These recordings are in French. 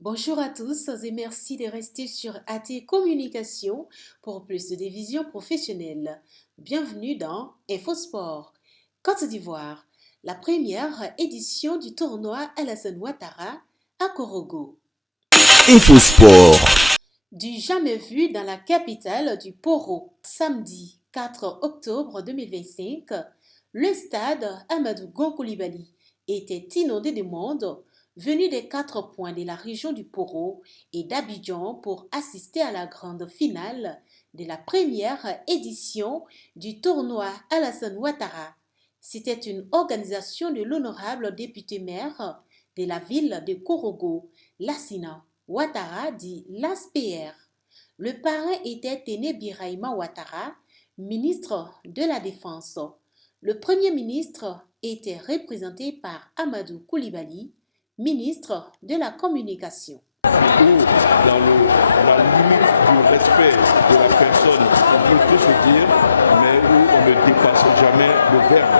Bonjour à tous et merci de rester sur AT Communication pour plus de divisions professionnelles. Bienvenue dans InfoSport. Côte d'Ivoire, la première édition du tournoi Alassane Ouattara à Korogo. InfoSport. Du jamais vu dans la capitale du Poro, samedi 4 octobre 2025, le stade Amadou Gon Coulibaly était inondé de monde venu des 4 coins de la région du Poro et d'Abidjan pour assister à la grande finale de la première édition du tournoi Alassane Ouattara. C'était une organisation de l'honorable député-maire de la ville de Korogo, Lassina Ouattara dit l'ASPR. Le parrain était Téné Birahima Ouattara, ministre de la Défense. Le Premier ministre était représenté par Amadou Coulibaly, ministre de la Communication. Où, dans la limite du respect de la personne, on peut tout se dire, mais où on ne dépasse jamais le verbe.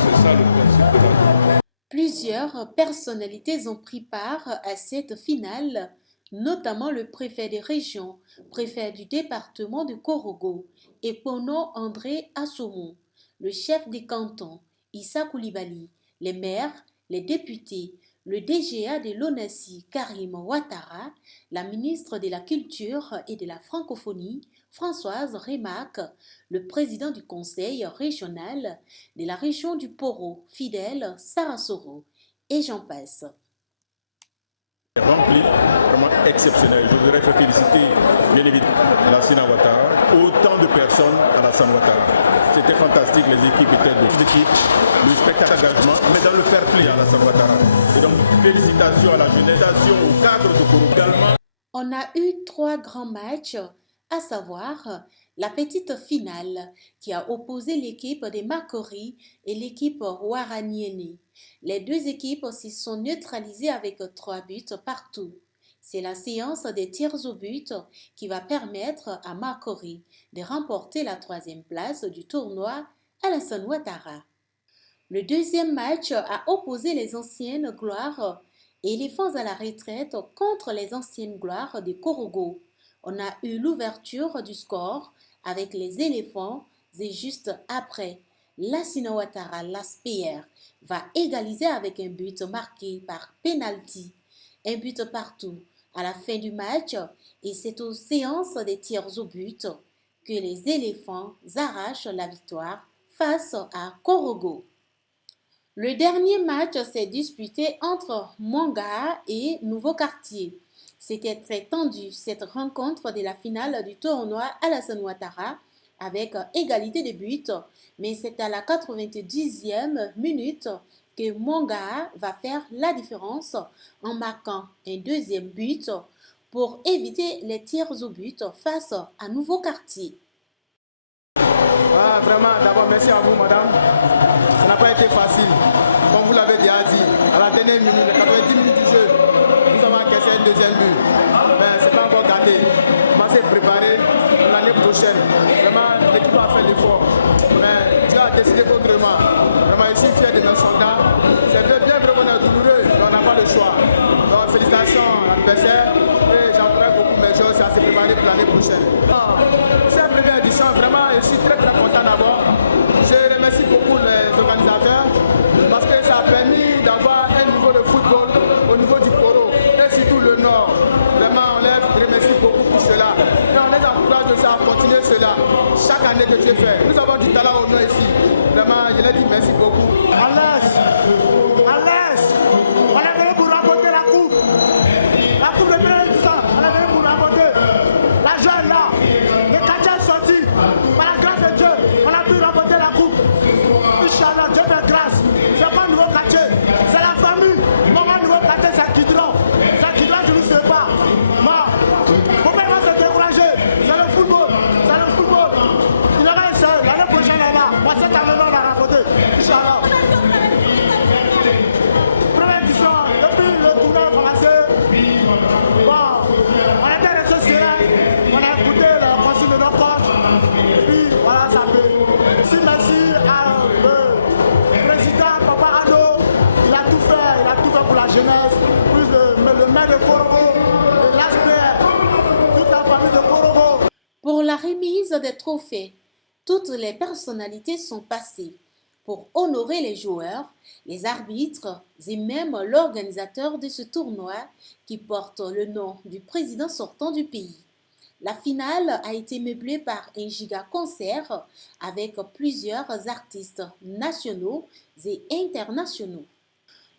C'est ça le principe de la vie. Plusieurs personnalités ont pris part à cette finale, notamment le préfet des régions, préfet du département de Korogo, Ekpono André Assoumou, le chef des cantons, Issa Coulibaly, les maires, les députés, le DGA de l'ONASI, Karim Ouattara, la ministre de la Culture et de la Francophonie, Françoise Remac, le président du conseil régional de la région du Poro, Fidèle Sarasoro, et j'en passe. Rempli, vraiment exceptionnel. Je voudrais faire féliciter, bien évidemment, Lassina Ouattara, autant de personnes à Alassane Ouattara. C'était fantastique, les équipes étaient de toutes équipes, le spectacle d'engagement, mais dans le fair play à Alassane Ouattara. Et donc, félicitations à la jeunesse, au cadre de Koro également. On a eu 3 grands matchs, à savoir la petite finale qui a opposé l'équipe des Makori et l'équipe Waraniene. Les deux équipes se sont neutralisées avec 3 buts partout. C'est la séance des tirs au but qui va permettre à Makori de remporter la 3e place du tournoi Alassane Ouattara. Le deuxième match a opposé les anciennes gloires éléphants à la retraite contre les anciennes gloires de Korogo. On a eu l'ouverture du score avec les éléphants et juste après, Lassina Ouattara, l'ASPR, va égaliser avec un but marqué par penalty, un but partout à la fin du match, et c'est aux séances des tirs au but que les éléphants arrachent la victoire face à Korogo. Le dernier match s'est disputé entre Manga et Nouveau-Quartier. C'était très tendu cette rencontre de la finale du tournoi Alassane Ouattara avec égalité de buts, mais c'est à la 90e minute que Manga va faire la différence en marquant un deuxième but pour éviter les tirs au but face à Nouveau-Quartier. Vraiment, d'abord, merci à vous, madame. Ça n'a pas été facile. Comme vous l'avez déjà dit, à la dernière minute, les 90 minutes du jeu, nous avons encaissé un deuxième but. Mais ce n'est pas encore gâté. On va se préparer pour l'année prochaine. Vraiment, l'équipe a fait l'effort. Mais Dieu a décidé autrement. Vraiment, je suis fier de nos soldats. C'est bien vraiment douloureux, mais on n'a pas le choix. Donc, félicitations à l'adversaire. Et j'encourage beaucoup mes joueurs à se préparer pour l'année prochaine. C'est la première édition, vraiment, je suis très content d'abord. Je remercie beaucoup les organisateurs parce que ça a permis d'avoir un niveau de football au niveau du Poro et surtout le Nord. Vraiment, on les remercie beaucoup pour cela. Et on les encourage de ça à continuer cela chaque année que Dieu fait. Nous avons du talent au Nord ici. Vraiment, je les dis merci beaucoup. À l'aise, on est venu pour remporter la coupe. La coupe de 2000, on est venu pour remporter. La joie est là. Les Kadiens sont sortis. Par la grâce de Dieu, on a pu remporter la coupe. Inch'Allah, Dieu fait grâce. C'est pas un nouveau quartier, c'est la famille. Maman, nouveau quartier, c'est Kidron. C'est Kidron, je ne sais pas. Mais, faut pas se décourager. C'est le football. Il aura un seul. L'année prochaine, on va. Moi, la remise des trophées, toutes les personnalités sont passées. Pour honorer les joueurs, les arbitres et même l'organisateur de ce tournoi qui porte le nom du président sortant du pays. La finale a été meublée par un giga concert avec plusieurs artistes nationaux et internationaux.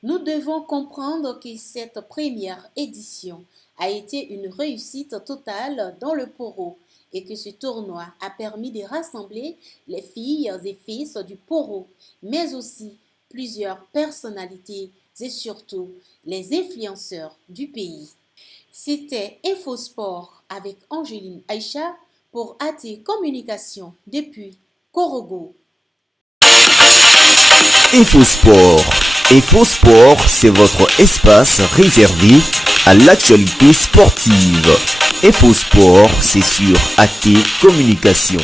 Nous devons comprendre que cette première édition a été une réussite totale dans le poro et que ce tournoi a permis de rassembler les filles et fils du poro, mais aussi plusieurs personnalités et surtout les influenceurs du pays. C'était Infosport avec Angeline Aïcha pour AT Communication depuis Korogo. Infosport. Infosport, c'est votre espace réservé à l'actualité sportive. Infosport, c'est sur AT Communication.